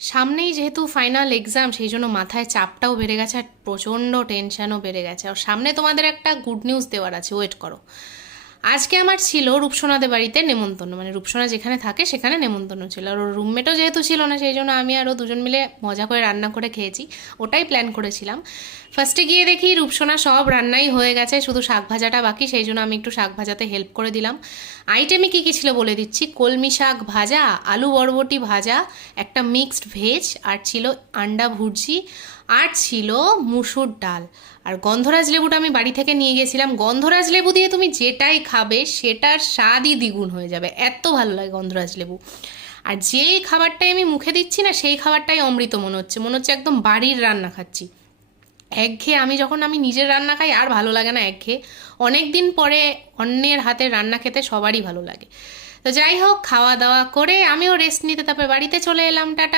সামনেই যেহেতু final exam, সেই জন্য মাথায় চাপটাও বেড়ে গেছে আর প্রচণ্ড টেনশানও বেড়ে গেছে। আর সামনে তোমাদের একটা গুড নিউজ দেওয়ার আছে, ওয়েট করো। আজকে আমার ছিল রূপসোনাদের বাড়িতে নেমন্তন্ন, মানে রূপসোনা যেখানে থাকে সেখানে নেমন্তন্ন ছিল। আর ওর রুমমেটও যেহেতু ছিল না, সেই জন্য আমি আরও দুজন মিলে মজা করে রান্না করে খেয়েছি, ওটাই প্ল্যান করেছিলাম। ফার্স্টে গিয়ে দেখি রূপসোনা সব রান্নাই হয়ে গেছে, শুধু শাক ভাজাটা বাকি, সেই জন্য আমি একটু শাক ভাজাতে হেল্প করে দিলাম। আইটেমে কী কী ছিল বলে দিচ্ছি: কলমি শাক ভাজা, আলু বরবটি ভাজা, একটা মিক্সড ভেজ, আর ছিল আন্ডা ভুর্জি, আর ছিল মুসুর ডাল। আর গন্ধরাজ লেবুটা আমি বাড়ি থেকে নিয়ে গেছিলাম। গন্ধরাজ লেবু দিয়ে তুমি যেটাই খাবে সেটার স্বাদই দ্বিগুণ হয়ে যাবে, এত ভালো লাগে গন্ধরাজ লেবু। আর যেই খাবারটাই আমি মুখে দিচ্ছি না, সেই খাবারটাই অমৃত মনে হচ্ছে, মনে হচ্ছে একদম বাড়ির রান্না খাচ্ছি। একঘেয়ে আমি নিজের রান্না খাই আর ভালো লাগে না একঘেয়ে। অনেক দিন পরে অন্যের হাতের রান্না খেতে সবারই ভালো লাগে। তো যাই হোক, খাওয়া দাওয়া করে আমিও রেস্ট নিতে তারপরে বাড়িতে চলে এলাম। টাটা।